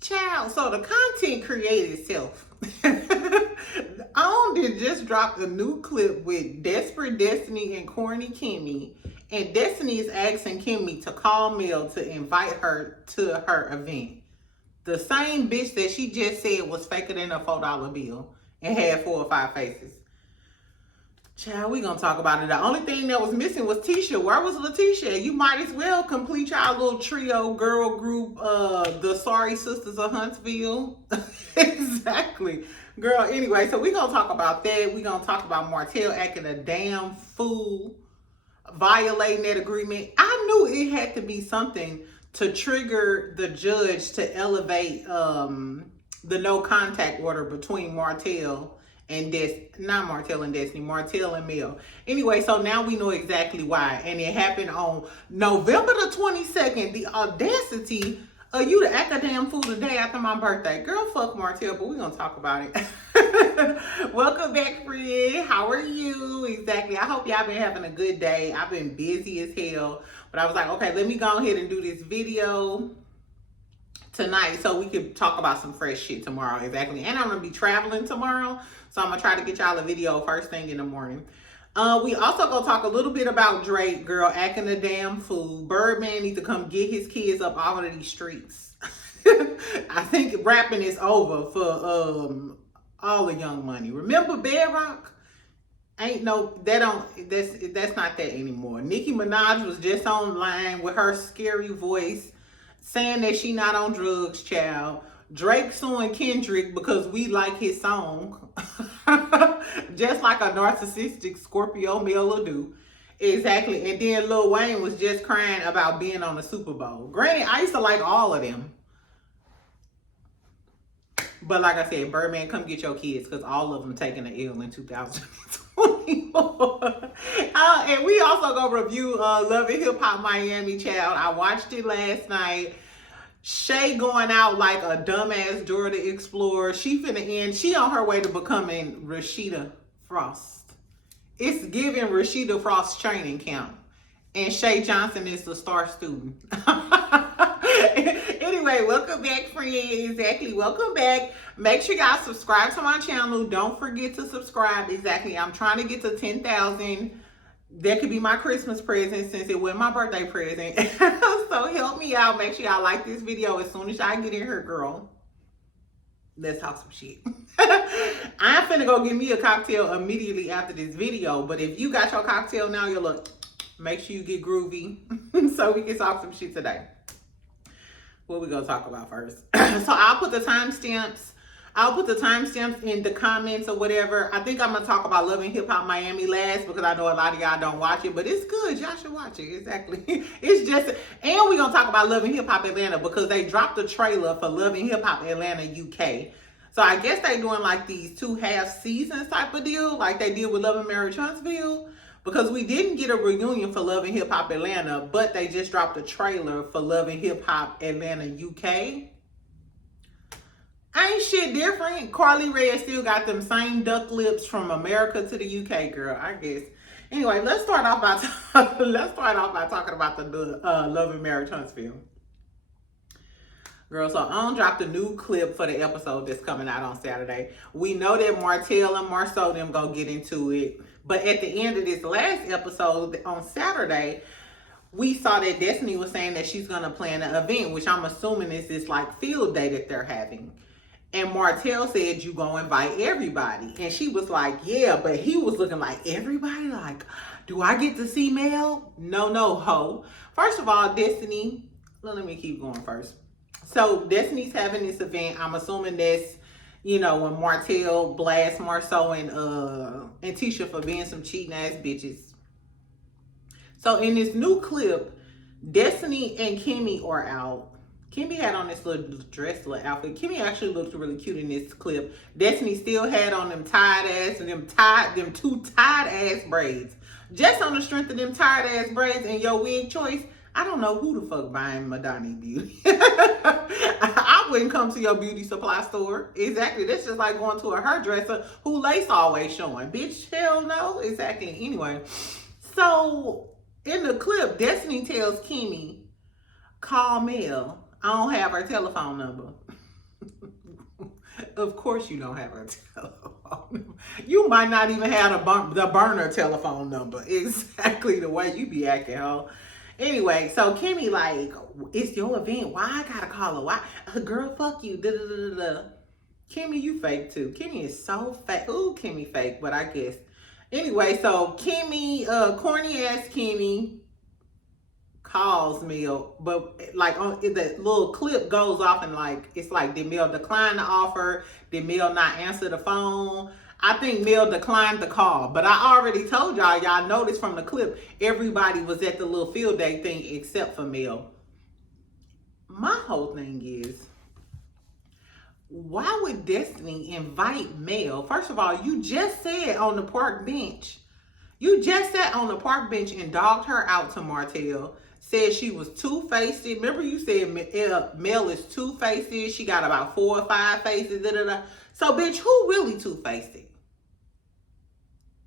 Child, so the content created itself. On did just dropped a new clip with Desperate Destiny and Corny Kimmy. And Destiny is asking Kimmy to call Mel to invite her to her event. The same bitch that she just said was faker than a $4 bill and had 4 or 5 faces. Child, we gonna talk about it. The only thing that was missing was Tisha. Where was Letitia? You might as well complete y'all little trio girl group, the Sorry Sisters of Huntsville. Exactly. Girl, anyway, so we gonna talk about that. We gonna talk about Martell acting a damn fool, violating that agreement. I knew it had to be something to trigger the judge to elevate the no contact order between Martell and not Martell and Destiny, Martell and Mel. Anyway, so now we know exactly why. And it happened on November the 22nd. The audacity of you to act a damn fool the day after my birthday. Girl, fuck Martell, but we're going to talk about it. Welcome back, friend. How are you? Exactly. I hope y'all been having a good day. I've been busy as hell. But I was like, okay, let me go ahead and do this video tonight so we could talk about some fresh shit tomorrow. Exactly. And I'm going to be traveling tomorrow. So I'm going to try to get y'all a video first thing in the morning. We also going to talk a little bit about Drake, girl, acting a damn fool. Birdman needs to come get his kids up out of these streets. I think rapping is over for all the Young Money. Remember Bedrock? Ain't no, that's not that anymore. Nicki Minaj was just online with her scary voice saying that she not on drugs, child. Drake suing Kendrick because we like his song. Just like a narcissistic Scorpio male will do. Exactly. And then Lil Wayne was just crying about being on the Super Bowl. Granted, I used to like all of them. But like I said, Birdman, come get your kids because all of them taking the L in 2024. And we also gonna review Love and Hip Hop Miami, child. I watched it last night. Shay going out like a dumbass Dora the Explorer. She finna end. She on her way to becoming Rashida Frost. It's giving Rashida Frost training camp. And Shay Johnson is the star student. Anyway, welcome back, friends. Exactly, welcome back. Make sure y'all subscribe to my channel. Don't forget to subscribe. Exactly, I'm trying to get to 10,000. That could be my Christmas present since it was my birthday present. So help me out. Make sure y'all like this video as soon as y'all get in here, girl. Let's talk some shit. I'm finna go get me a cocktail immediately after this video. But if you got your cocktail now, you'll look. Make sure you get groovy so we can talk some shit today. What we gonna talk about first? So I'll put the timestamps in the comments or whatever. I think I'm gonna talk about Love and Hip Hop Miami last because I know a lot of y'all don't watch it, but it's good. Y'all should watch it. Exactly. It's just, and we're gonna talk about Love and Hip Hop Atlanta because they dropped the trailer for Love and Hip Hop Atlanta UK. So I guess they doing like these 2.5 seasons type of deal, like they did with Love and Marriage Huntsville. Because we didn't get a reunion for Love and Hip Hop Atlanta, but they just dropped a trailer for Love and Hip Hop Atlanta UK. Ain't shit different. Carly Rae still got them same duck lips from America to the UK, girl, I guess. Anyway, let's start off by talking about the Love and Marriage Huntsville. Girl, so I dropped a new clip for the episode that's coming out on Saturday. We know that Martell and Marceau them go get into it. But at the end of this last episode on Saturday, we saw that Destiny was saying that she's going to plan an event, which I'm assuming is this like field day that they're having. And Martell said, you gonna invite everybody. And she was like, yeah, but he was looking like everybody. Like, do I get to see Mel? No, ho. First of all, Destiny, let me keep going first. So Destiny's having this event. I'm assuming that's, you know, when Martell blasts Marceau and Tisha for being some cheating ass bitches. So in this new clip, Destiny and Kimmy are out. Kimmy had on this little dress, little outfit. Kimmy actually looked really cute in this clip. Destiny still had on them tied ass and them two tied ass braids. Just on the strength of them tied ass braids and your wig choice, I don't know who the fuck buying Madonna beauty. I wouldn't come to your beauty supply store. Exactly. That's just like going to a hairdresser who lace always showing. Bitch, hell no. Exactly. Anyway, so in the clip, Destiny tells Kimmy, call Mel. I don't have her telephone number. Of course you don't have her telephone. You might not even have the burner telephone number. Exactly the way you be acting, ho. Anyway, so Kimmy like, it's your event. Why I gotta call her? Why? Girl, fuck you. Da, da, da, da, da. Kimmy, you fake too. Kimmy is so fake. Ooh, Kimmy fake, but I guess. Anyway, so Kimmy, corny ass Kimmy calls Mel, but like on the little clip goes off and like it's like, did Mel decline the offer? Did Mel not answer the phone? I think Mel declined the call, but I already told y'all noticed from the clip, everybody was at the little field day thing except for Mel. My whole thing is, why would Destiny invite Mel? First of all, you just said on the park bench, you just sat on the park bench and dogged her out to Martell. Said she was two-faced. Remember you said Mel is two-faced. She got about 4 or 5 faces. Da, da, da. So, bitch, who really two-faced?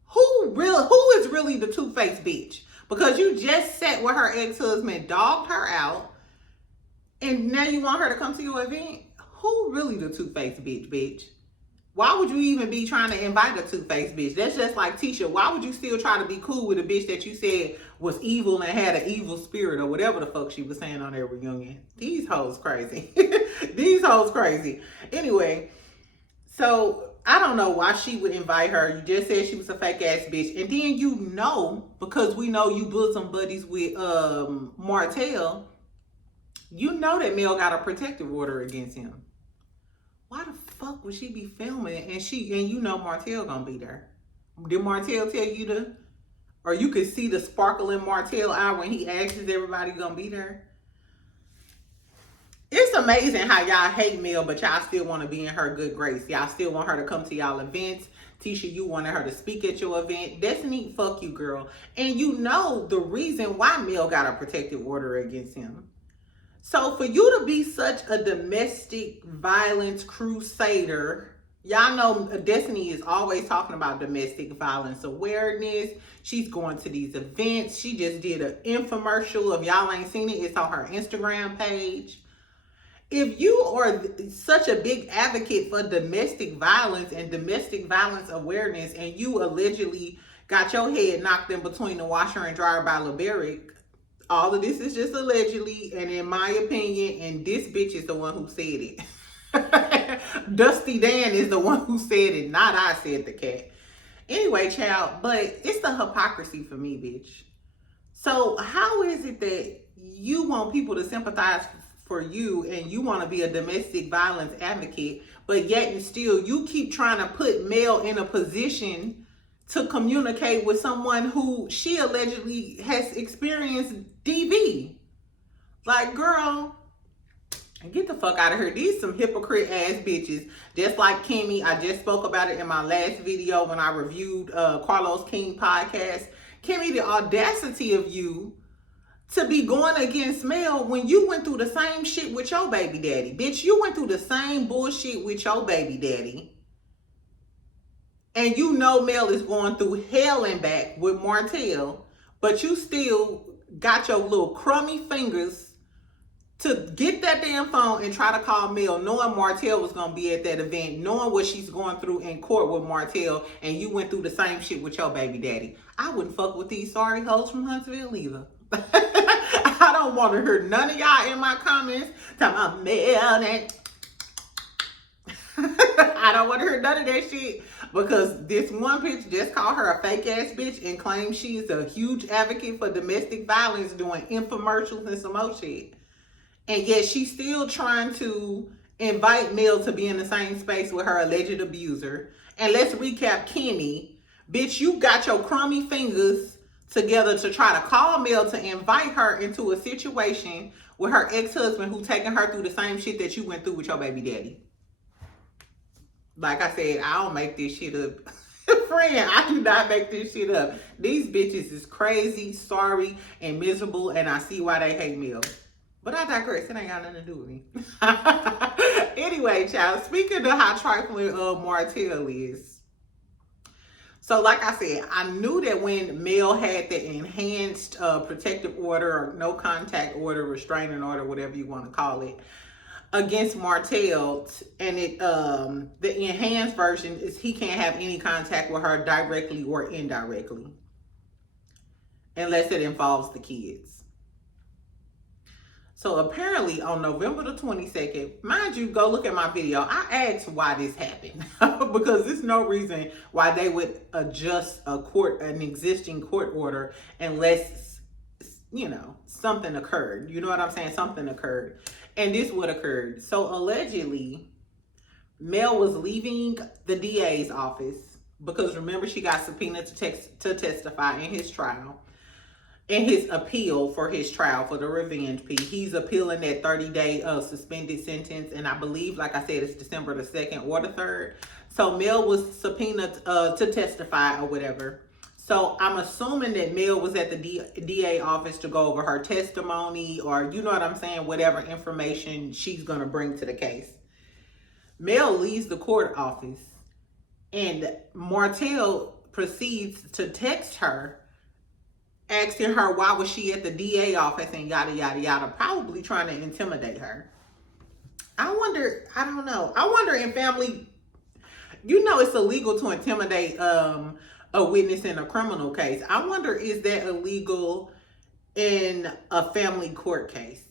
Who is really the two-faced bitch? Because you just sat with her ex-husband, dogged her out, and now you want her to come to your event? Who really the two-faced bitch? Why would you even be trying to invite a two-faced bitch? That's just like Tisha. Why would you still try to be cool with a bitch that you said was evil and had an evil spirit or whatever the fuck she was saying on their reunion? These hoes crazy. These hoes crazy. Anyway, so I don't know why she would invite her. You just said she was a fake ass bitch. And then you know, because we know you bosom buddies with Martell, you know that Mel got a protective order against him. Why the fuck would she be filming and you know Martell gonna be there? Did Martell tell you to, or you could see the sparkle in Martell eye when he asks everybody gonna be there? It's amazing how y'all hate Mel, but y'all still want to be in her good grace. Y'all still want her to come to y'all events. Tisha, you wanted her to speak at your event. Destiny, fuck you, girl. And you know the reason why Mel got a protective order against him. So for you to be such a domestic violence crusader, y'all know Destiny is always talking about domestic violence awareness. She's going to these events. She just did an infomercial. If y'all ain't seen it, it's on her Instagram page. If you are such a big advocate for domestic violence and domestic violence awareness, and you allegedly got your head knocked in between the washer and dryer by LeBerick, all of this is just allegedly, and in my opinion, and this bitch is the one who said it. Dusty Dan is the one who said it, not I, said the cat. Anyway, child, but it's the hypocrisy for me, bitch. So how is it that you want people to sympathize for you and you want to be a domestic violence advocate, but yet and still you keep trying to put Mel in a position to communicate with someone who she allegedly has experienced DV? Like, girl, get the fuck out of here. These some hypocrite ass bitches. Just like Kimmy, I just spoke about it in my last video when I reviewed Carlos King podcast. Kimmy, the audacity of you to be going against Mel when you went through the same shit with your baby daddy. Bitch, you went through the same bullshit with your baby daddy. And you know Mel is going through hell and back with Martell, but you still got your little crummy fingers to get that damn phone and try to call Mel, knowing Martell was going to be at that event, knowing what she's going through in court with Martell, and you went through the same shit with your baby daddy. I wouldn't fuck with these sorry hoes from Huntsville either. I don't want to hear none of y'all in my comments talking about Mel and I don't want to hear none of that shit, because this one bitch just called her a fake ass bitch and claims she is a huge advocate for domestic violence, doing infomercials and some more shit. And yet she's still trying to invite Mel to be in the same space with her alleged abuser. And let's recap Kimmy. Bitch, you got your crummy fingers together to try to call Mel to invite her into a situation with her ex-husband who taking her through the same shit that you went through with your baby daddy. Like I said, I don't make this shit up. Friend, I do not make this shit up. These bitches is crazy, sorry, and miserable, and I see why they hate Mel. But I digress. It ain't got nothing to do with me. Anyway, child, speaking of how trifling Martell is. So like I said, I knew that when Mel had the enhanced protective order or no contact order, restraining order, whatever you want to call it, against Martell, and the enhanced version is he can't have any contact with her directly or indirectly unless it involves the kids. So apparently on November the 22nd, mind you, go look at my video. I asked why this happened because there's no reason why they would adjust an existing court order unless, you know, something occurred. You know what I'm saying? Something occurred. And this would occurred. So allegedly, Mel was leaving the DA's office because remember she got subpoenaed to testify in his trial. In his appeal for his trial for the revenge plea. He's appealing that 30-day suspended sentence. And I believe, like I said, it's December the 2nd or the 3rd. So Mel was subpoenaed to testify or whatever. So I'm assuming that Mel was at the DA office to go over her testimony or, you know what I'm saying, whatever information she's going to bring to the case. Mel leaves the court office and Martell proceeds to text her asking her why was she at the DA office and yada, yada, yada, probably trying to intimidate her. I wonder, I don't know. I wonder in family, you know it's illegal to intimidate a witness in a criminal case. I wonder, is that illegal in a family court case?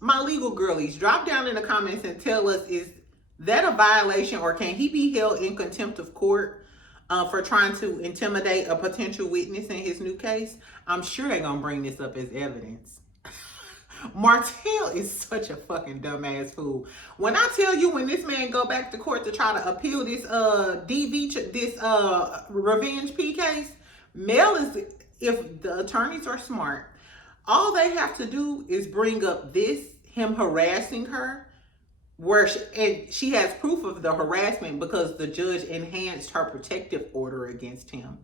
My legal girlies, drop down in the comments and tell us, is that a violation or can he be held in contempt of court for trying to intimidate a potential witness in his new case? I'm sure they're going to bring this up as evidence. Martell is such a fucking dumbass fool. When I tell you, when this man go back to court to try to appeal this revenge P case, Mel is, if the attorneys are smart, all they have to do is bring up him harassing her, and she has proof of the harassment because the judge enhanced her protective order against him.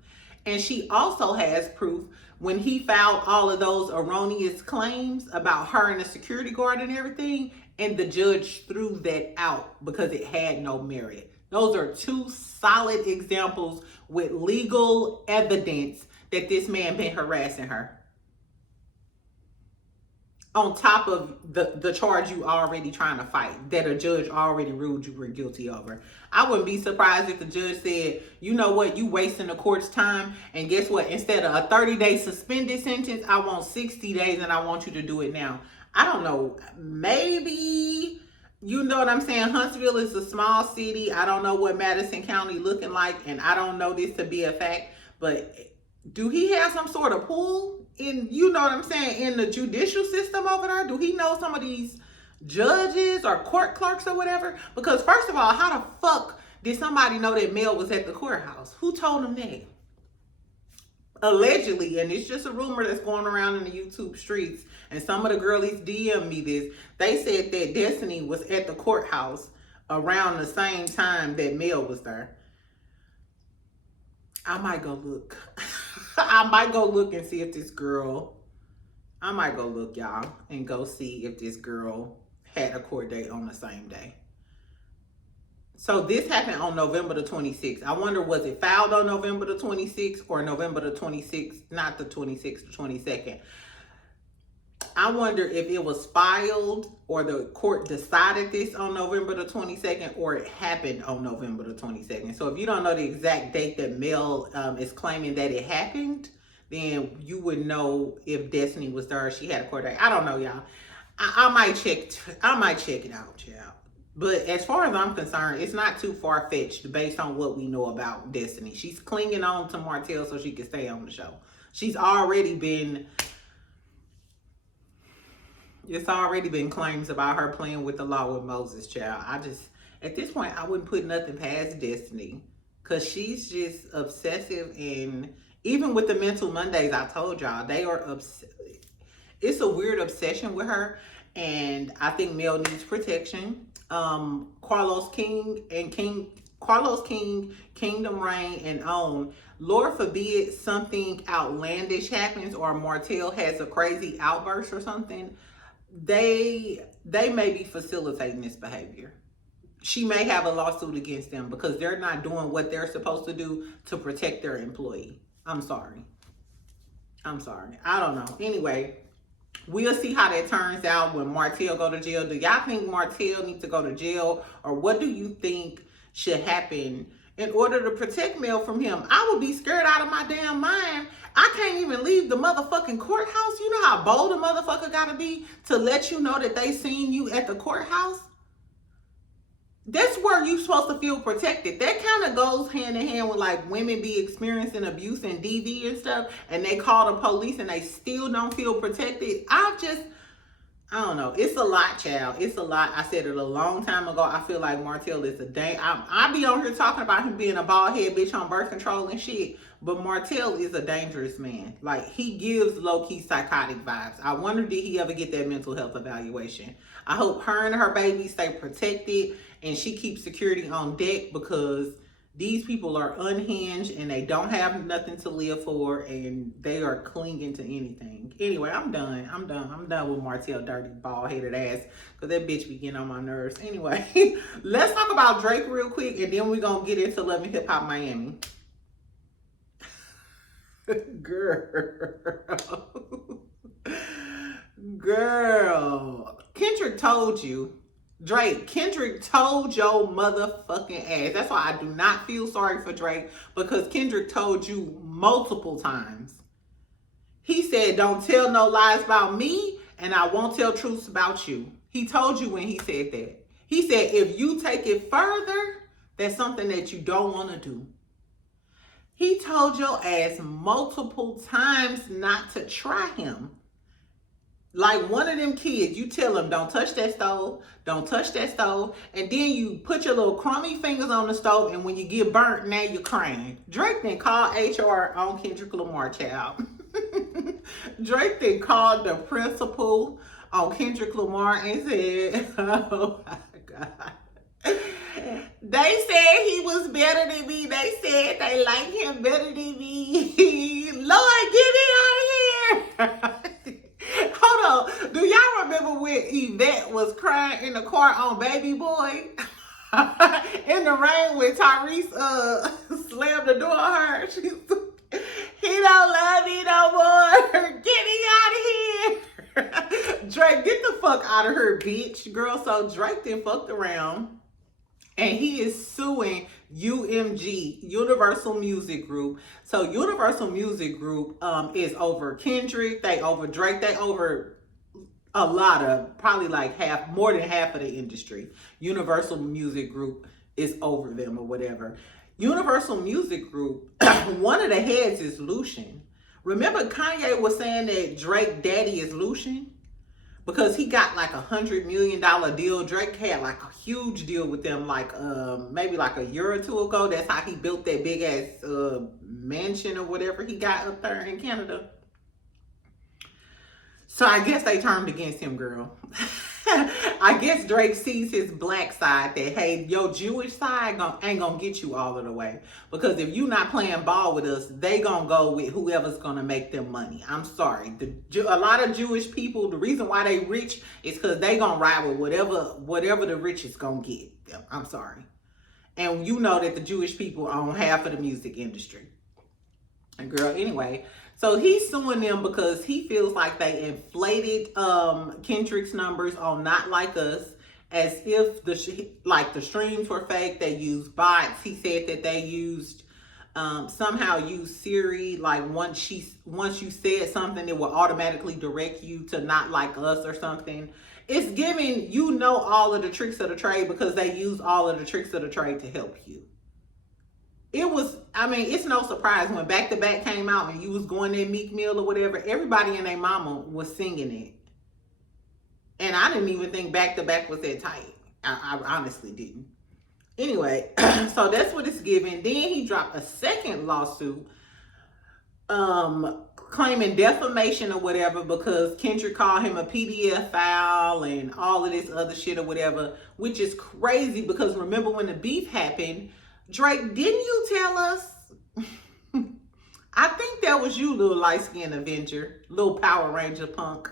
And she also has proof when he filed all of those erroneous claims about her and the security guard and everything, and the judge threw that out because it had no merit. Those are two solid examples with legal evidence that this man been harassing her. On top of the charge you already trying to fight, that a judge already ruled you were guilty over. I wouldn't be surprised if the judge said, you know what, you wasting the court's time, and guess what, instead of a 30-day suspended sentence, I want 60 days and I want you to do it now. I don't know, maybe, you know what I'm saying, Huntsville is a small city. I don't know what Madison County looking like, and I don't know this to be a fact, but do he have some sort of pull in, you know what I'm saying, in the judicial system over there? Do he know some of these judges or court clerks or whatever? Because first of all, how the fuck did somebody know that Mel was at the courthouse? Who told him that? Allegedly, and it's just a rumor that's going around in the YouTube streets, and some of the girlies DM me this, they said that Destiny was at the courthouse around the same time that Mel was there. I might go look. I might go look and see if this girl, I might go look, y'all, and go see if this girl had a court date on the same day. So this happened on November the 26th. I wonder, was it filed on November the 26th or November the 26th, not the 26th, the 22nd? I wonder if it was filed or the court decided this on November the 22nd or it happened on November the 22nd. So if you don't know the exact date that Mel is claiming that it happened, then you would know if Destiny was there or she had a court date. I don't know, y'all. I might check it out, y'all. But as far as I'm concerned, it's not too far-fetched based on what we know about Destiny. She's clinging on to Martell so she can stay on the show. She's already been... It's already been claims about her playing with the law with Moses, child. At this point, I wouldn't put nothing past Destiny because she's just obsessive. And even with the Mental Mondays, I told y'all, they are it's a weird obsession with her. And I think Mel needs protection. Carlos King, Kingdom Reign, and OWN. Lord forbid something outlandish happens or Martell has a crazy outburst or something. They may be facilitating this behavior. She may have a lawsuit against them because they're not doing what they're supposed to do to protect their employee. I'm sorry. I don't know. Anyway, We'll see how that turns out when Martell go to jail. Do y'all think Martell needs to go to jail? Or what do you think should happen in order to protect Mel from him? I would be scared out of my damn mind. I can't even leave the motherfucking courthouse. You know how bold a motherfucker gotta be to let you know that they seen you at the courthouse? That's where you're supposed to feel protected. That kind of goes hand in hand with like women be experiencing abuse and DV and stuff, and they call the police and they still don't feel protected. I don't know. It's a lot, child. It's a lot. I said it a long time ago. I feel like Martell is a dang. I be on here talking about him being a bald head bitch on birth control and shit. But Martell is a dangerous man. Like, he gives low-key psychotic vibes. I wonder, did he ever get that mental health evaluation? I hope her and her baby stay protected and she keeps security on deck, because these people are unhinged and they don't have nothing to live for and they are clinging to anything. Anyway, I'm done. I'm done with Martell dirty bald-headed ass, because that bitch be getting on my nerves. Anyway, let's talk about Drake real quick and then we're going to get into Love and Hip Hop Miami. Girl, Kendrick told you. Drake, Kendrick told your motherfucking ass. That's why I do not feel sorry for Drake, because Kendrick told you multiple times. He said, don't tell no lies about me and I won't tell truths about you. He told you when he said that. He said, if you take it further, that's something that you don't want to do. He told your ass multiple times not to try him. Like one of them kids, you tell them, don't touch that stove, don't touch that stove, and then you put your little crummy fingers on the stove, and when you get burnt, now you're crying. Drake then called HR on Kendrick Lamar, child. Drake then called the principal on Kendrick Lamar and said, oh my God. They said he was better than me. They said they like him better than me. Lord, get me out of here. Hold on. Do y'all remember when Yvette was crying in the car on Baby Boy? In the rain when Tyrese slammed the door on her. He don't love me no more. Get me out of here. Drake, get the fuck out of here, bitch. Girl, so Drake then fucked around. And he is suing UMG, Universal Music Group. So Universal Music Group is over Kendrick, they over Drake, they over a lot of, probably like more than half of the industry. Universal Music Group is over them or whatever. Universal Music Group, one of the heads is Lucian. Remember Kanye was saying that Drake daddy is Lucian? Because he got like $100 million deal. Drake had like a huge deal with them, like maybe like a year or two ago. That's how he built that big ass mansion or whatever he got up there in Canada. So I guess they turned against him, girl. I guess Drake sees his black side, that, hey, your Jewish side ain't gonna get you all of the way. Because if you not playing ball with us, they gonna go with whoever's gonna make them money. I'm sorry. A lot of Jewish people, the reason why they rich is because they gonna ride with whatever the rich is gonna get them. I'm sorry. And you know that the Jewish people own half of the music industry. And girl, anyway, so he's suing them because he feels like they inflated Kendrick's numbers on Not Like Us, as if the streams were fake. They used bots. He said that they used somehow used Siri. Like once you said something, it will automatically direct you to Not Like Us or something. It's giving, you know, all of the tricks of the trade, because they use all of the tricks of the trade to help you. It was, I mean, it's no surprise when Back to Back came out and you was going there Meek Mill or whatever, everybody and their mama was singing it. And I didn't even think Back to Back was that tight. I honestly didn't. Anyway, so that's what it's giving. Then he dropped a second lawsuit claiming defamation or whatever, because Kendrick called him a PDF file and all of this other shit or whatever, which is crazy, because remember when the beef happened, Drake, didn't you tell us? I think that was you, little light-skinned Avenger, little Power Ranger punk.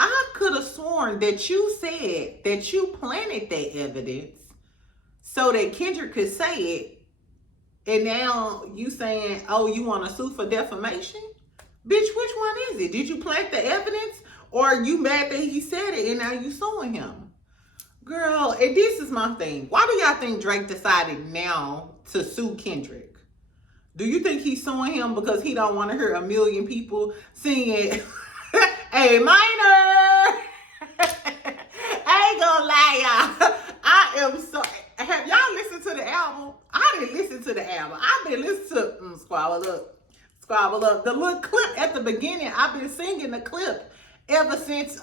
I could have sworn that you said that you planted that evidence so that Kendrick could say it. And now you saying, oh, you want to sue for defamation? Bitch, which one is it? Did you plant the evidence, Or you mad that he said it and now you suing him? Girl, and this is my thing. Why do y'all think Drake decided now to sue Kendrick? Do you think he's suing him because he don't want to hear a million people singing A minor? I ain't gonna lie, y'all. I am so. Have y'all listened to the album? I didn't listen to the album. I've been listening to Squabble Up. Squabble Up. The little clip at the beginning, I've been singing the clip ever since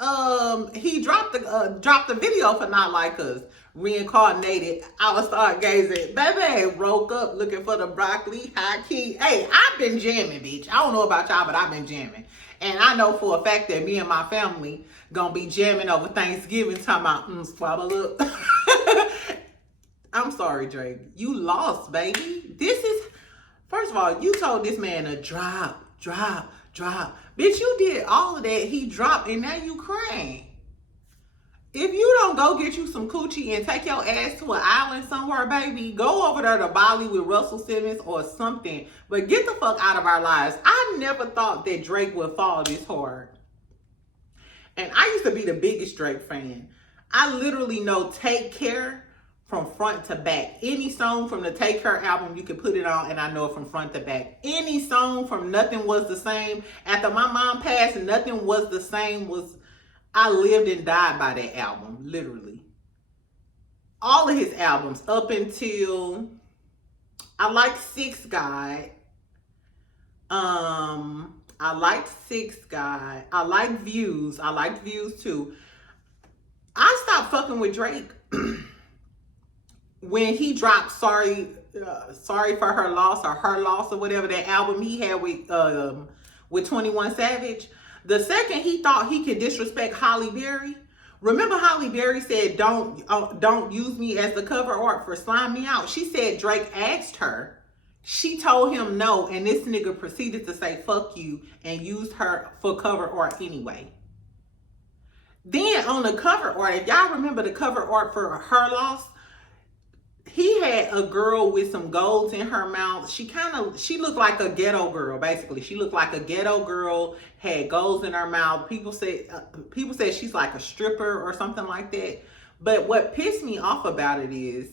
he dropped the video for Not Like Us. Reincarnated, I was stargazing. Baby, woke up looking for the broccoli, high key. Hey, I've been jamming, bitch. I don't know about y'all, but I've been jamming. And I know for a fact that me and my family gonna be jamming over Thanksgiving, talking about squabble up. I'm sorry, Drake. You lost, baby. This is, first of all, you told this man to drop. Bitch, you did all of that. He dropped, and now you crying. If you don't go get you some coochie and take your ass to an island somewhere, baby, go over there to Bali with Russell Simmons or something. But get the fuck out of our lives. I never thought that Drake would fall this hard. And I used to be the biggest Drake fan. I literally know Take Care from front to back. Any song from the Take Care album, you can put it on and I know it from front to back. Any song from Nothing Was the Same. After my mom passed, Nothing Was the Same was... I lived and died by that album, literally. All of his albums up until I liked Six God. I liked Six God. I liked Views. I liked Views too. I stopped fucking with Drake when he dropped Sorry for Her Loss or whatever, that album he had with 21 Savage. The second he thought he could disrespect Halle Berry, remember Halle Berry said, don't use me as the cover art for Slime Me Out. She said Drake asked her. She told him no, and this nigga proceeded to say fuck you and used her for cover art anyway. Then on the cover art, if y'all remember the cover art for Her Loss, he had a girl with some golds in her mouth. She looked like a ghetto girl, basically. She looked like a ghetto girl, had golds in her mouth. People said she's like a stripper or something like that. But what pissed me off about it is,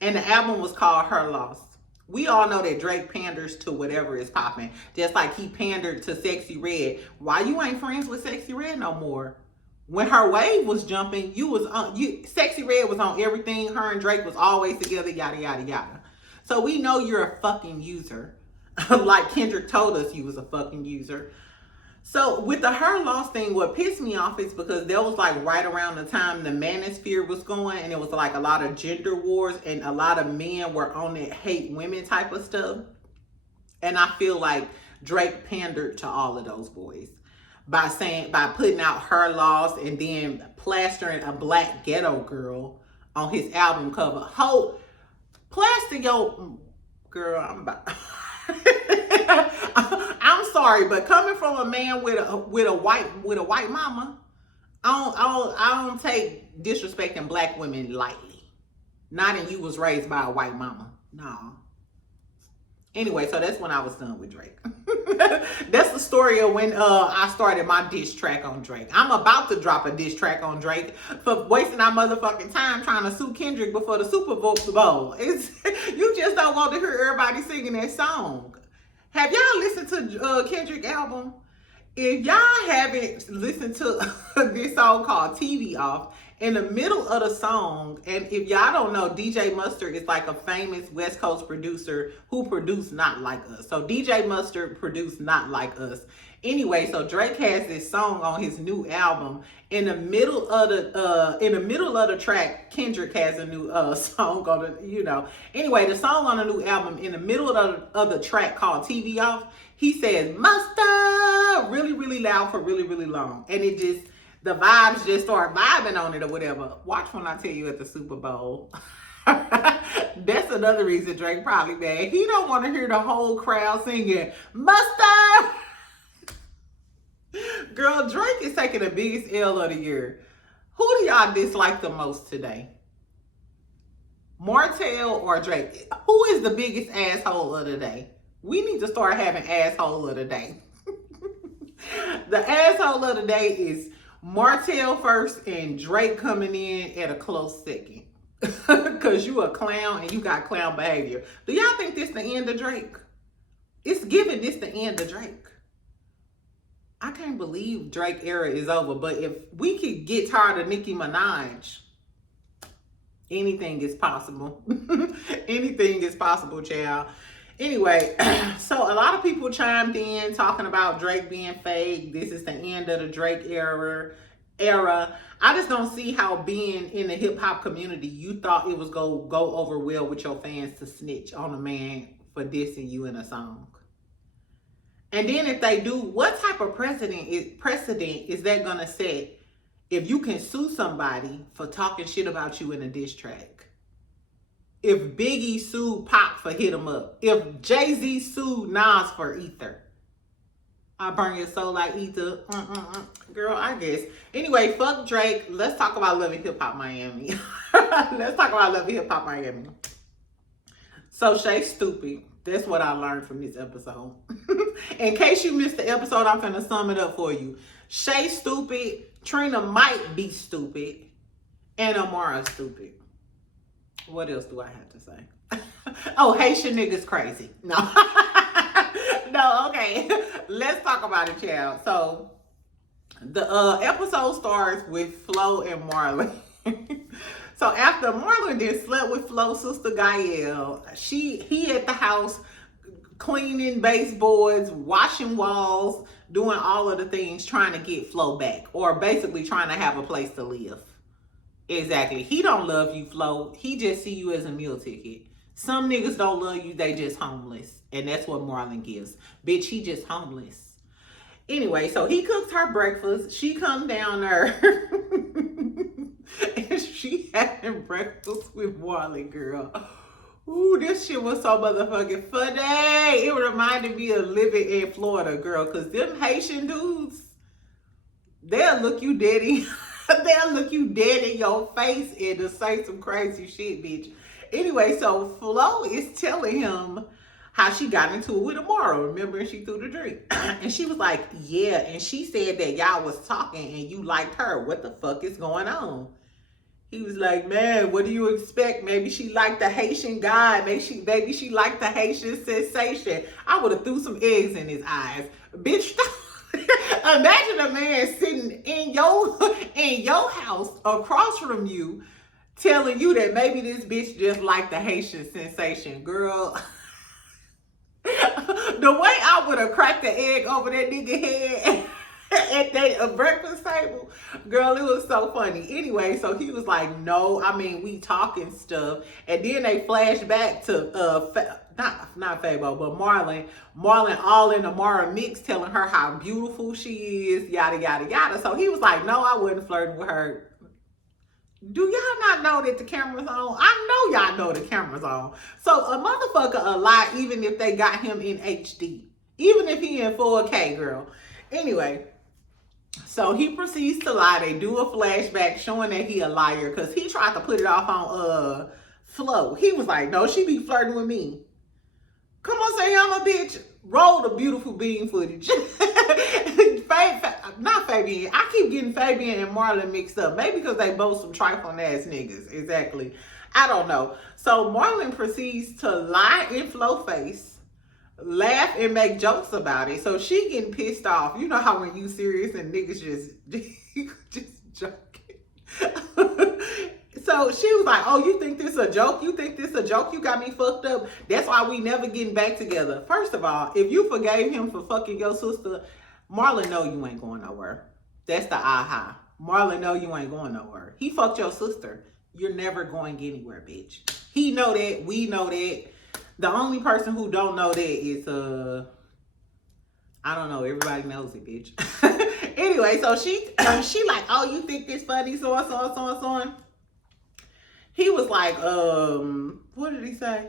and the album was called Her Loss. We all know that Drake panders to whatever is popping. Just like he pandered to Sexy Red. Why you ain't friends with Sexy Red no more? When her wave was jumping, Sexy Red was on everything. Her and Drake was always together, yada, yada, yada. So we know you're a fucking user. Like Kendrick told us you was a fucking user. So with the Her Loss thing, what pissed me off is because that was like right around the time the manosphere was going, and it was like a lot of gender wars and a lot of men were on that hate women type of stuff. And I feel like Drake pandered to all of those boys by putting out Her Loss and then plastering a black ghetto girl on his album cover. Plaster your girl. I'm sorry, but coming from a man with a white mama, I don't take disrespecting black women lightly. Not in you was raised by a white mama. No. Anyway, so that's when I was done with Drake. That's the story of when I started my diss track on Drake. I'm about to drop a diss track on Drake for wasting our motherfucking time trying to sue Kendrick before the Super Bowl. You just don't want to hear everybody singing that song. Have y'all listened to Kendrick album? If y'all haven't listened to this song called TV Off, in the middle of the song, and if y'all don't know, DJ Mustard is like a famous West Coast producer who produced Not Like Us. So DJ Mustard produced Not Like Us. Anyway, so Drake has this song on his new album. In the middle of the track, Kendrick has a new song on the, Anyway, the song on the new album, in the middle of the track called TV Off, he says mustard really, really loud for really, really long. And the vibes just start vibing on it or whatever. Watch when I tell you at the Super Bowl. That's another reason Drake probably mad. He don't want to hear the whole crowd singing mustard. Girl, Drake is taking the biggest L of the year. Who do y'all dislike the most today? Martell or Drake? Who is the biggest asshole of the day? We need to start having asshole of the day. The asshole of the day is Martell first and Drake coming in at a close second. Because you a clown and you got clown behavior. Do y'all think this the end of Drake? It's giving this the end of Drake. I can't believe Drake era is over. But if we could get tired of Nicki Minaj, anything is possible. Anything is possible, child. Anyway, so a lot of people chimed in talking about Drake being fake. This is the end of the Drake era. I just don't see how being in the hip hop community, you thought it was go over well with your fans to snitch on a man for dissing you in a song. And then if they do, what type of precedent is that gonna set if you can sue somebody for talking shit about you in a diss track? If Biggie sued Pac for Hit 'Em Up, if Jay-Z sued Nas for Ether, I burn your soul like Ether. Girl, I guess. Anyway, fuck Drake. Let's talk about Love and Hip Hop Miami. Let's talk about Love and Hip Hop Miami. So Shay stupid. That's what I learned from this episode. In case you missed the episode, I'm finna sum it up for you. Shay stupid. Trina might be stupid. And Amara stupid. What else do I have to say? Oh, Haitian niggas crazy. No. No, okay. Let's talk about it, child. So, the episode starts with Flo and Marlon. So, after Marlon then slept with Flo's sister Gael, he at the house cleaning baseboards, washing walls, doing all of the things, trying to get Flo back. Or basically trying to have a place to live. Exactly. He don't love you, Flo. He just see you as a meal ticket. Some niggas don't love you, they just homeless. And that's what Marlon gives. Bitch, he just homeless. Anyway, so he cooks her breakfast. She come down there. And she having breakfast with Marlon, girl. Ooh, this shit was so motherfucking funny. It reminded me of living in Florida, girl. Because them Haitian dudes, they'll look you dead in your face and to say some crazy shit, bitch. Anyway, so Flo is telling him how she got into it with Amara. Remember, she threw the drink. And she was like, yeah. And she said that y'all was talking and you liked her. What the fuck is going on? He was like, man, what do you expect? Maybe she liked the Haitian guy. Maybe she liked the Haitian sensation. I would have threw some eggs in his eyes. Bitch, imagine a man sitting in your house across from you telling you that maybe this bitch just like the Haitian sensation. Girl, the way I would have cracked the egg over that nigga head at that breakfast table, girl, it was so funny. Anyway, so he was like, no, I mean, we talking stuff. And then they flashed back to not Fabo, but Marlon all in the Mara mix telling her how beautiful she is, yada, yada, yada. So he was like, no, I wasn't flirting with her. Do y'all not know that the camera's on? I know y'all know the camera's on. So a motherfucker a lie even if they got him in HD. Even if he in 4K, girl. Anyway, so he proceeds to lie. They do a flashback showing that he a liar because he tried to put it off on Flo. He was like, no, she be flirting with me. Come on, say I'm a bitch. Roll the beautiful bean footage. Not Fabian. I keep getting Fabian and Marlon mixed up. Maybe because they both some trifling ass niggas. Exactly. I don't know. So Marlon proceeds to lie in Flo face, laugh and make jokes about it. So she getting pissed off. You know how when you serious and niggas just joking. So she was like, oh, you think this a joke? You think this a joke? You got me fucked up. That's why we never getting back together. First of all, if you forgave him for fucking your sister, Marlon know you ain't going nowhere. That's the aha. Marlon know you ain't going nowhere. He fucked your sister. You're never going anywhere, bitch. He know that. We know that. The only person who don't know that is, I don't know. Everybody knows it, bitch. Anyway, so she like, oh, you think this funny? So on. He was like, what did he say?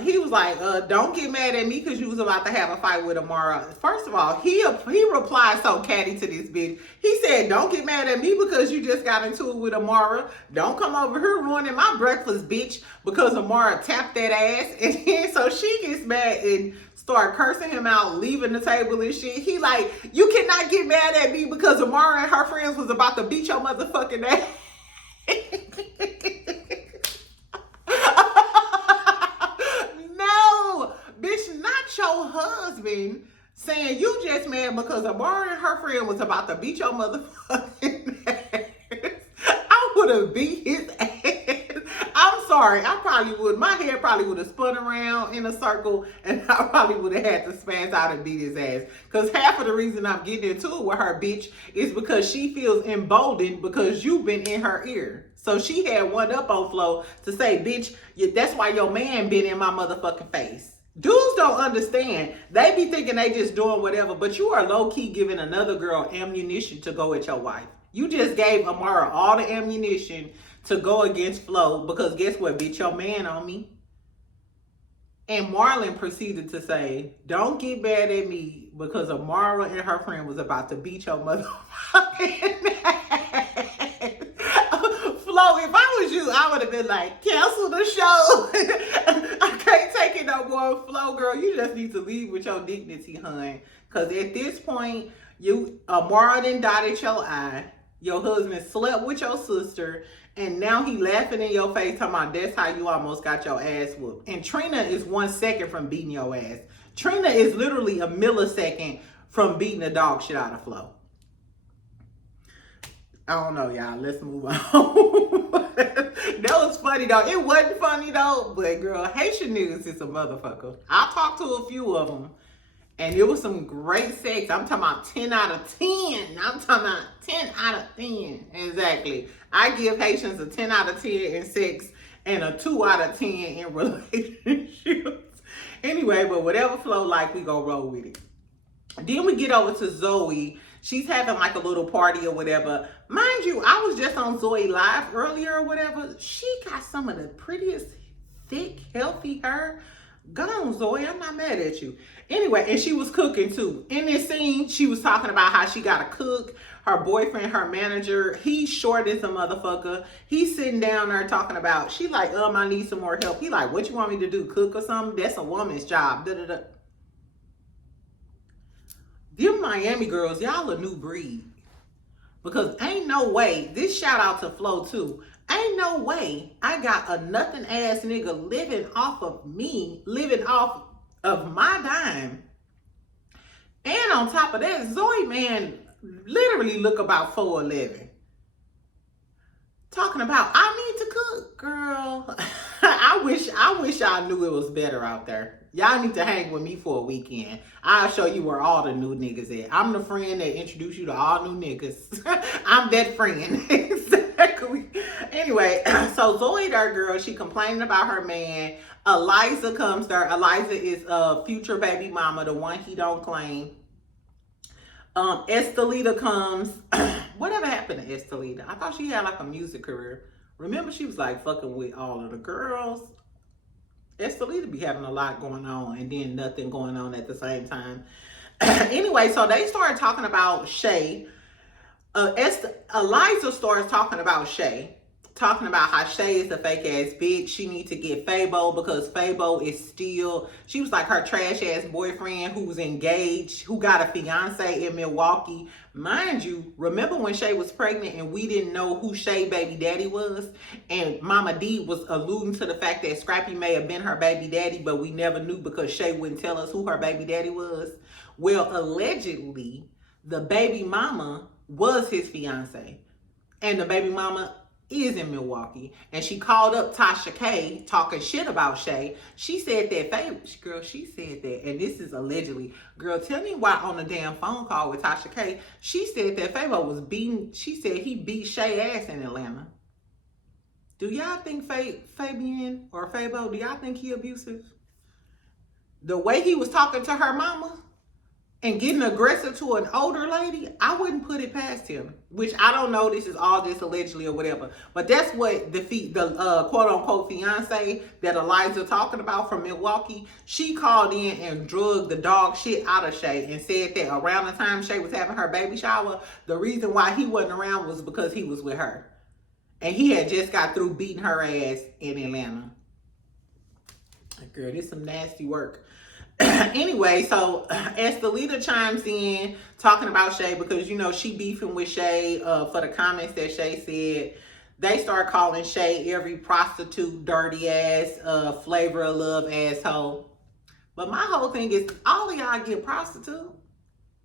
He was like, don't get mad at me because you was about to have a fight with Amara. First of all, he replied so catty to this bitch. He said, don't get mad at me because you just got into it with Amara. Don't come over here ruining my breakfast, bitch, because Amara tapped that ass. And then so she gets mad and start cursing him out, leaving the table and shit. He like, you cannot get mad at me because Amara and her friends was about to beat your motherfucking ass. Bitch, not your husband saying you just mad because Amara and her friend was about to beat your motherfucking ass. I would have beat his ass. I'm sorry. I probably would. My head probably would have spun around in a circle and I probably would have had to spaz out and beat his ass. Because half of the reason I'm getting into it with her, bitch, is because she feels emboldened because you've been in her ear. So she had one up on Flo to say, bitch, that's why your man been in my motherfucking face. Dudes don't understand. They be thinking they just doing whatever, but you are low-key giving another girl ammunition to go at your wife. You just gave Amara all the ammunition to go against Flo because guess what, bitch, your man on me. And Marlon proceeded to say, don't get mad at me because Amara and her friend was about to beat your motherfucking ass. Flo, if I was you, I would have been like, cancel the show. I can't take it no more. Flo, girl, you just need to leave with your dignity, hun. Because at this point, Amara done dotted your eye. Your husband slept with your sister. And now he laughing in your face talking about that's how you almost got your ass whooped. And Trina is 1 second from beating your ass. Trina is literally a millisecond from beating the dog shit out of Flo. I don't know, y'all. Let's move on. That was funny, though. It wasn't funny, though. But, girl, Haitian niggas is a motherfucker. I talked to a few of them. And it was some great sex. I'm talking about 10 out of 10. I'm talking about 10 out of 10. Exactly. I give Haitians a 10 out of 10 in sex and a 2 out of 10 in relationships. Anyway, but whatever Flo like, we go roll with it. Then we get over to Zoe. She's having like a little party or whatever. Mind you, I was just on Zoe Live earlier or whatever. She got some of the prettiest, thick, healthy hair. Go on, Zoe. I'm not mad at you. Anyway, and she was cooking too. In this scene, she was talking about how she got to cook. Her boyfriend, her manager, he's short as a motherfucker. He's sitting down there talking about, she like, I need some more help. He like, what you want me to do, cook or something? That's a woman's job. Da-da-da. Them Miami girls, y'all a new breed. Because ain't no way, this shout out to Flo too, ain't no way I got a nothing ass nigga living off of me, living off of my dime. And on top of that, Zoe man literally look about 4'11". Talking about, I need to cook, girl. I wish y'all knew it was better out there. Y'all need to hang with me for a weekend. I'll show you where all the new niggas at. I'm the friend that introduced you to all new niggas. I'm that friend. Exactly. Anyway, so Zoe, our girl, she complaining about her man. Eliza comes there. Eliza is a future baby mama, the one he don't claim. Estelita comes. Whatever happened to Estelita? I thought she had like a music career. Remember, she was like fucking with all of the girls. Estelita be having a lot going on and then nothing going on at the same time. Anyway, so they started talking about Shay. Eliza starts talking about Shay. Talking about how Shay is a fake ass bitch. She needs to get Fabo because Fabo is still, she was like her trash ass boyfriend who was engaged, who got a fiance in Milwaukee. Mind you, remember when Shay was pregnant and we didn't know who Shay baby daddy was? And Mama D was alluding to the fact that Scrappy may have been her baby daddy, but we never knew because Shay wouldn't tell us who her baby daddy was. Well, allegedly, the baby mama was his fiance. And the baby mama is in Milwaukee, and she called up Tasha K talking shit about Shay. She said that, girl, she said that, and this is allegedly, girl, tell me why on the damn phone call with Tasha K, she said that Fabo was beating, she said he beat Shay ass in Atlanta. Do y'all think Fabian or Fabo, do y'all think he abusive? The way he was talking to her mama, and getting aggressive to an older lady, I wouldn't put it past him. Which I don't know. This is all this allegedly or whatever, but that's what the quote unquote fiance that Eliza talking about from Milwaukee. She called in and drugged the dog shit out of Shay and said that around the time Shay was having her baby shower, the reason why he wasn't around was because he was with her, and he had just got through beating her ass in Atlanta. Girl, this is some nasty work. Anyway, so as the leader chimes in talking about Shay, because you know she beefing with Shay for the comments that Shay said, they start calling Shay every prostitute, dirty ass, flavor of love asshole. But my whole thing is, all of y'all get prostitute,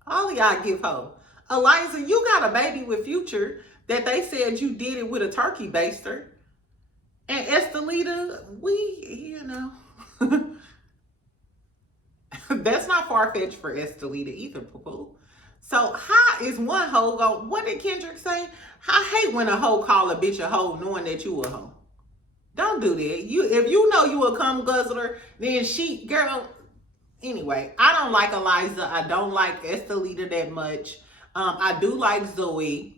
all of y'all give hoe. Eliza, you got a baby with Future that they said you did it with a turkey baster, and Estelita, we, you know. That's not far-fetched for Estelita either, poo-poo. So how is one hoe go? What did Kendrick say? I hate when a hoe call a bitch a hoe knowing that you a hoe. Don't do that. If you know you a cum guzzler, then girl. Anyway, I don't like Eliza. I don't like Estelita that much. I do like Zoe.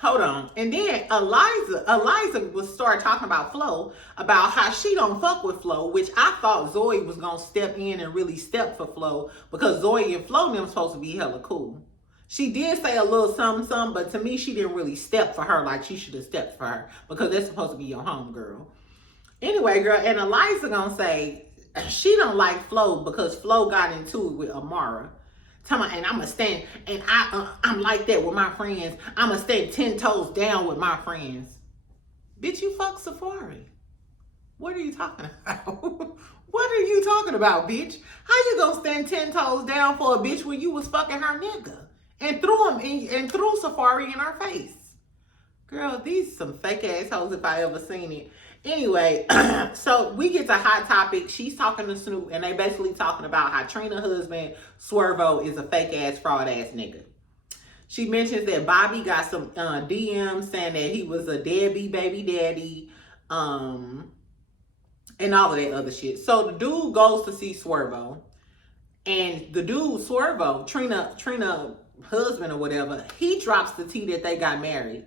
Hold on. And then Eliza was start talking about Flo, about how she don't fuck with Flo, which I thought Zoe was gonna step in and really step for Flo, because Zoe and Flo them supposed to be hella cool. She did say a little something, but to me she didn't really step for her like she should have stepped for her, because that's supposed to be your home girl. Anyway, girl, and Eliza gonna say she don't like Flo because Flo got into it with Amara. And I'm going to stand, and I'm like that with my friends. I'm going to stand 10 toes down with my friends. Bitch, you fuck Safari. What are you talking about? What are you talking about, bitch? How you going to stand 10 toes down for a bitch when you was fucking her nigga? And threw Safari in her face. Girl, these some fake assholes if I ever seen it. Anyway, so we get to Hot Topic. She's talking to Snoop, and they basically talking about how Trina's husband, Swervo, is a fake-ass, fraud-ass nigga. She mentions that Bobby got some DMs saying that he was a deadbeat baby daddy, and all of that other shit. So the dude goes to see Swervo, and the dude, Swervo, Trina husband or whatever, he drops the tea that they got married.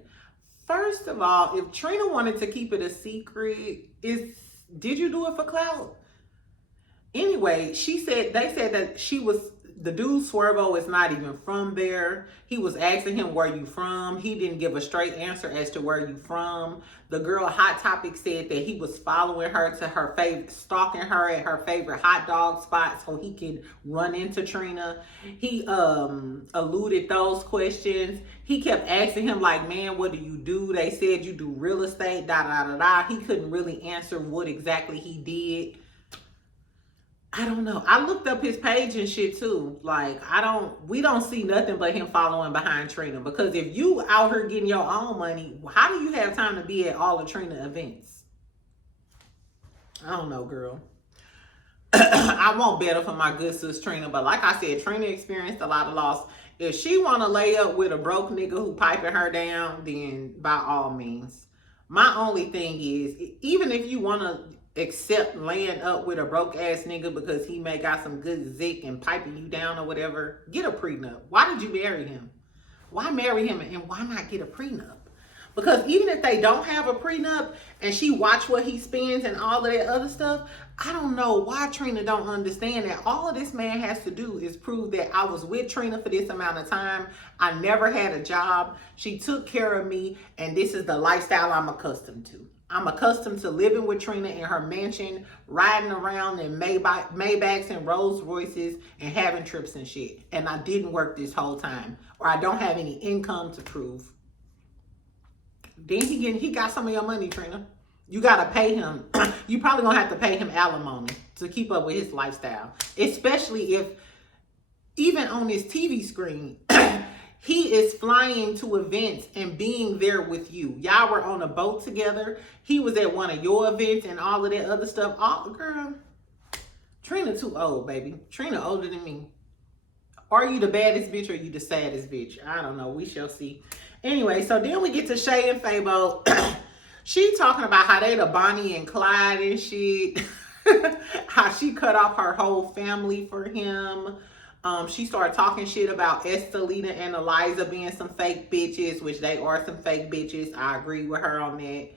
First of all, if Trina wanted to keep it a secret, did you do it for clout? Anyway, they said that the dude Swervo is not even from there. He was asking him, where you from? He didn't give a straight answer as to where you from. The girl Hot Topic said that he was following her to her stalking her at her favorite hot dog spot so he could run into Trina. He eluded those questions. He kept asking him like, man, what do you do? They said you do real estate, He couldn't really answer what exactly he did. I don't know. I looked up his page and shit too. Like, we don't see nothing but him following behind Trina. Because if you out here getting your own money, how do you have time to be at all the Trina events? I don't know, girl. I won't better for my good sis Trina. But like I said, Trina experienced a lot of loss. If she want to lay up with a broke nigga who piping her down, then by all means. My only thing is, even if you want to accept laying up with a broke ass nigga because he may got some good zick and piping you down or whatever, get a prenup. Why did you marry him? Why marry him, and why not get a prenup? Because even if they don't have a prenup and she watch what he spends and all of that other stuff, I don't know why Trina don't understand that all of this man has to do is prove that I was with Trina for this amount of time. I never had a job. She took care of me, and this is the lifestyle I'm accustomed to. I'm accustomed to living with Trina in her mansion, riding around in Maybachs and Rolls Royces and having trips and shit. And I didn't work this whole time, or I don't have any income to prove. Then he got some of your money, Trina. You got to pay him. You probably going to have to pay him alimony to keep up with his lifestyle. Especially if, even on his TV screen, he is flying to events and being there with you. Y'all were on a boat together. He was at one of your events and all of that other stuff. Girl, Trina too old, baby. Trina older than me. Are you the baddest bitch or are you the saddest bitch? I don't know. We shall see. Anyway, so then we get to Shay and Fabo. She talking about how they the Bonnie and Clyde and shit. How she cut off her whole family for him. She started talking shit about Estelita and Eliza being some fake bitches, which they are some fake bitches. I agree with her on that.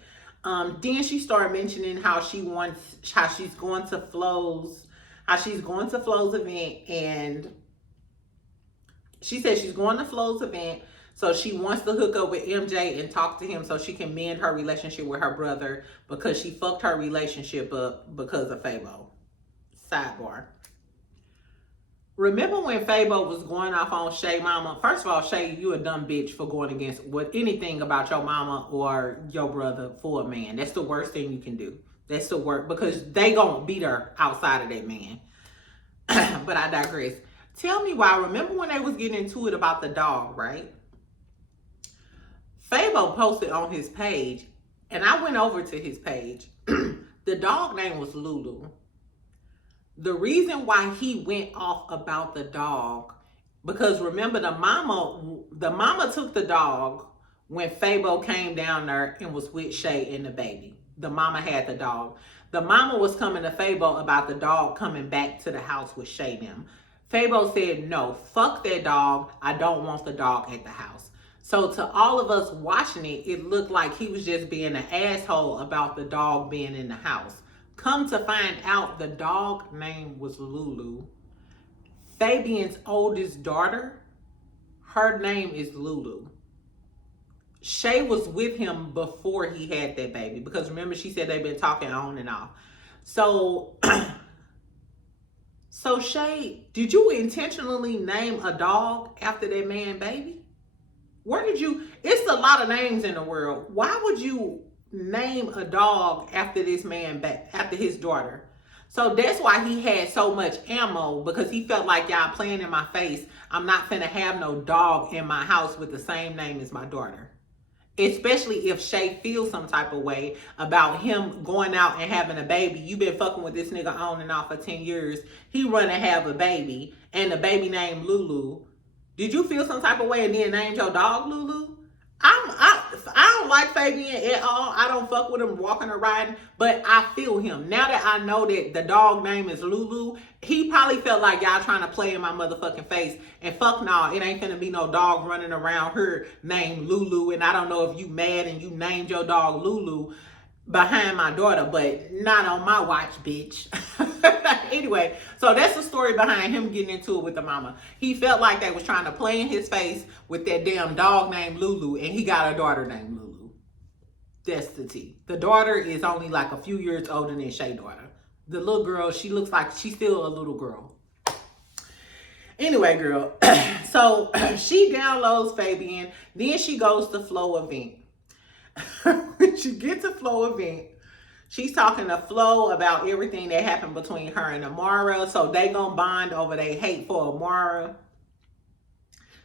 Then she started mentioning how she's going to Flo's event, and she said she's going to Flo's event, so she wants to hook up with MJ and talk to him so she can mend her relationship with her brother because she fucked her relationship up because of Fabo. Sidebar. Remember when Fabo was going off on Shay mama? First of all, Shay, you a dumb bitch for going against anything about your mama or your brother for a man. That's the worst thing you can do. That's the worst, because they gonna beat her outside of that man. But I digress. Tell me why. Remember when they was getting into it about the dog, right? Fabo posted on his page, and I went over to his page. The dog name was Lulu. The reason why he went off about the dog, because remember the mama took the dog when Fabo came down there and was with Shay and the baby. The mama had the dog. The mama was coming to Fabo about the dog coming back to the house with Shay them. Fabo said, no, fuck that dog. I don't want the dog at the house. So to all of us watching it, it looked like he was just being an asshole about the dog being in the house. Come to find out, the dog name was Lulu. Fabian's oldest daughter, her name is Lulu. Shay was with him before he had that baby, because remember she said they've been talking on and off. So, so Shay, did you intentionally name a dog after that man baby? Where did you? It's a lot of names in the world. Why would you name a dog after this man back, after his daughter? So that's why he had so much ammo, because he felt like y'all playing in my face. I'm not finna have no dog in my house with the same name as my daughter. Especially if Shay feels some type of way about him going out and having a baby. You've been fucking with this nigga on and off for 10 years. He run and have a baby, and the baby named Lulu. Did you feel some type of way and then named your dog Lulu? I don't like Fabian at all. I don't fuck with him walking or riding, but I feel him. Now that I know that the dog name is Lulu, he probably felt like y'all trying to play in my motherfucking face. And fuck nah, it ain't gonna be no dog running around here named Lulu. And I don't know if you mad and you named your dog Lulu behind my daughter, but not on my watch, bitch. Anyway, so that's the story behind him getting into it with the mama. He felt like they was trying to play in his face with that damn dog named Lulu, and he got a daughter named Lulu. That's the tea. The daughter is only like a few years older than Shay's daughter. The little girl, she looks like she's still a little girl. Anyway, girl, so she downloads Fabian, then she goes to Flo event. When she gets to Flo event, she's talking to Flo about everything that happened between her and Amara. So they gonna bond over their hate for Amara.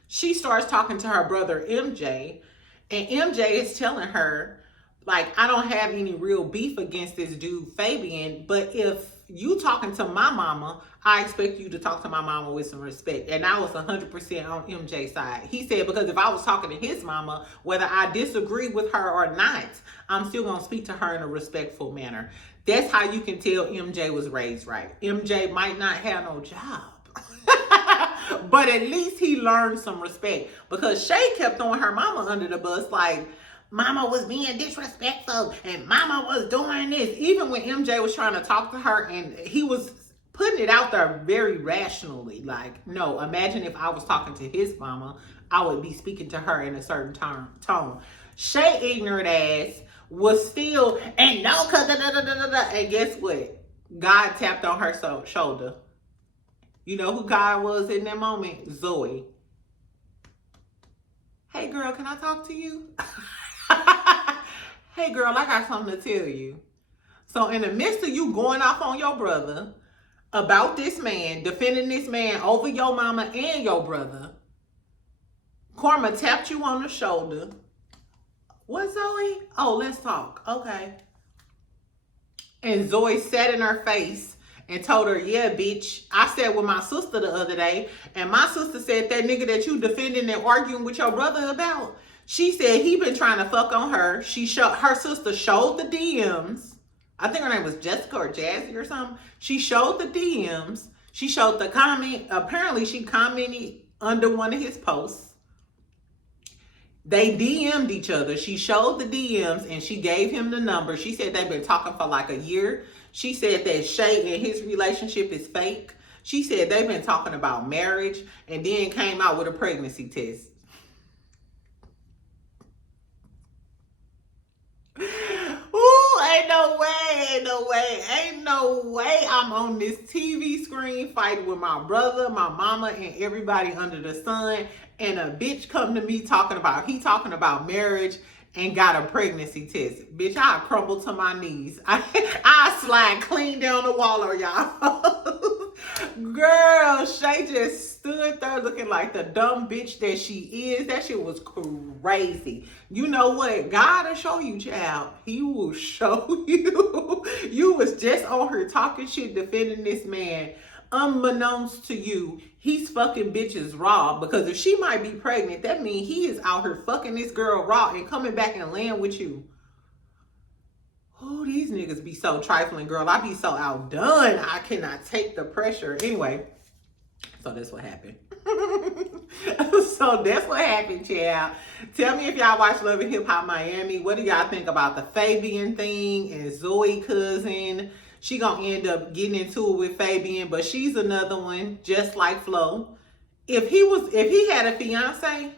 She starts talking to her brother MJ, and MJ is telling her, like, I don't have any real beef against this dude Fabian, but if you talking to my mama, I expect you to talk to my mama with some respect. And I was 100% on MJ's side. He said, because if I was talking to his mama, whether I disagree with her or not, I'm still going to speak to her in a respectful manner. That's how you can tell MJ was raised right. MJ might not have no job, but at least he learned some respect, because Shay kept throwing her mama under the bus like, mama was being disrespectful and mama was doing this. Even when MJ was trying to talk to her, and he was putting it out there very rationally. Like, no, imagine if I was talking to his mama, I would be speaking to her in a certain tone. Shay ignorant ass was still, and no, cause da, da, da, da, da. And guess what? God tapped on her shoulder. You know who God was in that moment? Zoe. Hey girl, can I talk to you? Hey girl, I got something to tell you. So in the midst of you going off on your brother about this man, defending this man over your mama and your brother, Karma tapped you on the shoulder. What, Zoe? Oh, let's talk. Okay. And Zoe sat in her face and told her, yeah, bitch, I sat with my sister the other day, and my sister said that nigga that you defending and arguing with your brother about, she said he been trying to fuck on her. Her sister showed the DMs. I think her name was Jessica or Jazzy or something. She showed the DMs. She showed the comment. Apparently, she commented under one of his posts. They DM'd each other. She showed the DMs and she gave him the number. She said they've been talking for like a year. She said that Shay and his relationship is fake. She said they've been talking about marriage and then came out with a pregnancy test. Ooh, ain't no way I'm on this TV screen fighting with my brother, my mama, and everybody under the sun, and a bitch come to me talking about marriage and got a pregnancy test. Bitch, I crumble to my knees. I slide clean down the wall on y'all. Girl, Shay just stood there looking like the dumb bitch that she is. That shit was crazy. You know what? God will show you, child. He will show you. You was just on her talking shit, defending this man. Unbeknownst to you, he's fucking bitches raw. Because if she might be pregnant, that means he is out here fucking this girl raw and coming back and laying with you. Oh, these niggas be so trifling, girl. I be so outdone. I cannot take the pressure. Anyway, so that's what happened. So that's what happened, child. Tell me if y'all watch Love and Hip Hop Miami. What do y'all think about the Fabian thing and Zoe cousin? She gonna end up getting into it with Fabian, but she's another one, just like Flo. If he had a fiance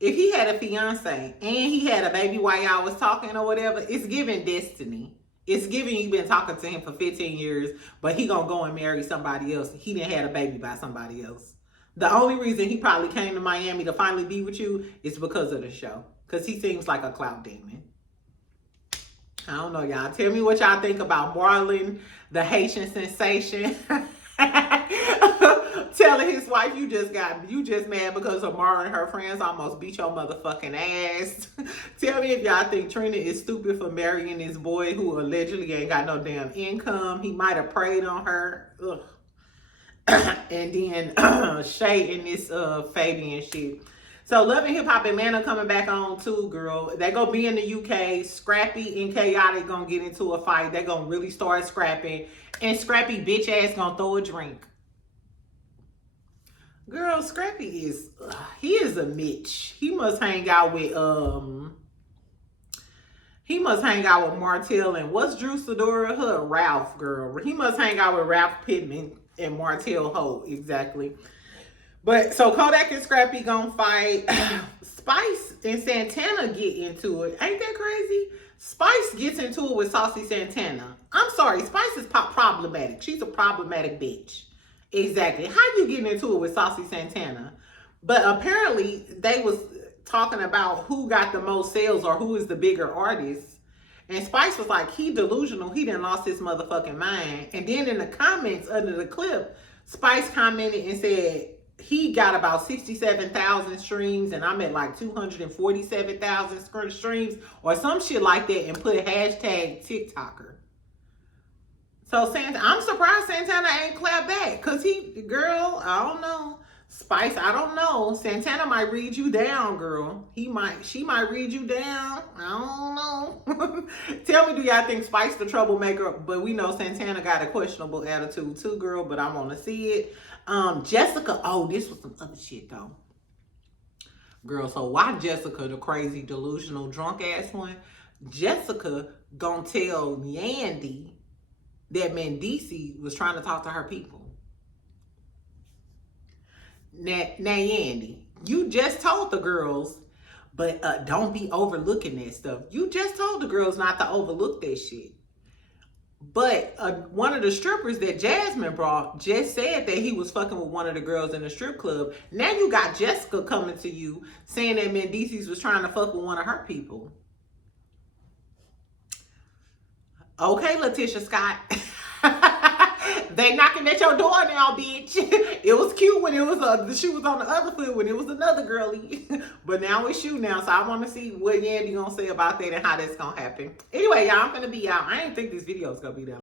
and he had a baby while y'all was talking or whatever, it's giving destiny. It's giving you been talking to him for 15 years, but he gonna go and marry somebody else. He didn't have a baby by somebody else. The only reason he probably came to Miami to finally be with you is because of the show. Because he seems like a clout demon. I don't know, y'all. Tell me what y'all think about Marlon, the Haitian sensation. Telling his wife, you just mad because Amara and her friends almost beat your motherfucking ass. Tell me if y'all think Trina is stupid for marrying this boy who allegedly ain't got no damn income. He might have preyed on her. Ugh. And then Shay and this Fabian shit. So Love and Hip Hop Atlanta coming back on too, girl. They gonna be in the UK. Scrappy and Chaotic gonna get into a fight. They gonna really start scrapping. And Scrappy bitch ass gonna throw a drink. Girl, Scrappy he is a Mitch. He must hang out with Martell and what's Drew Sidora? Her Ralph, girl. He must hang out with Ralph Pittman and Martell Holt, exactly. But so Kodak and Scrappy gonna fight. Spice and Santana get into it. Ain't that crazy? Spice gets into it with Saucy Santana. I'm sorry, Spice is problematic. She's a problematic bitch. Exactly. How you getting into it with Saucy Santana? But apparently they was talking about who got the most sales or who is the bigger artist. And Spice was like, he delusional. He done lost his motherfucking mind. And then in the comments under the clip, Spice commented and said, he got about 67,000 streams and I'm at like 247,000 streams or some shit like that and put hashtag TikToker. So I'm surprised Santana ain't clapped back because girl, I don't know. Spice, I don't know. Santana might read you down, girl. She might read you down. I don't know. Tell me, do y'all think Spice the troublemaker? But we know Santana got a questionable attitude too, girl, but I want to see it. Jessica, oh, this was some other shit though. Girl, so why Jessica, the crazy, delusional, drunk ass one? Jessica gonna tell Yandy that Mendici was trying to talk to her people. Now Yandy, you just told the girls, but don't be overlooking that stuff. You just told the girls not to overlook that shit. But one of the strippers that Jasmine brought just said that he was fucking with one of the girls in the strip club. Now you got Jessica coming to you saying that Mendici was trying to fuck with one of her people. Okay, Letitia Scott. They knocking at your door now, bitch. It was cute when it was the shoe was on the other foot when it was another girlie. But now it's you now. So I want to see what Yandy gonna say about that and how that's gonna happen. Anyway, y'all, I'm gonna be out. I didn't think this video was gonna be that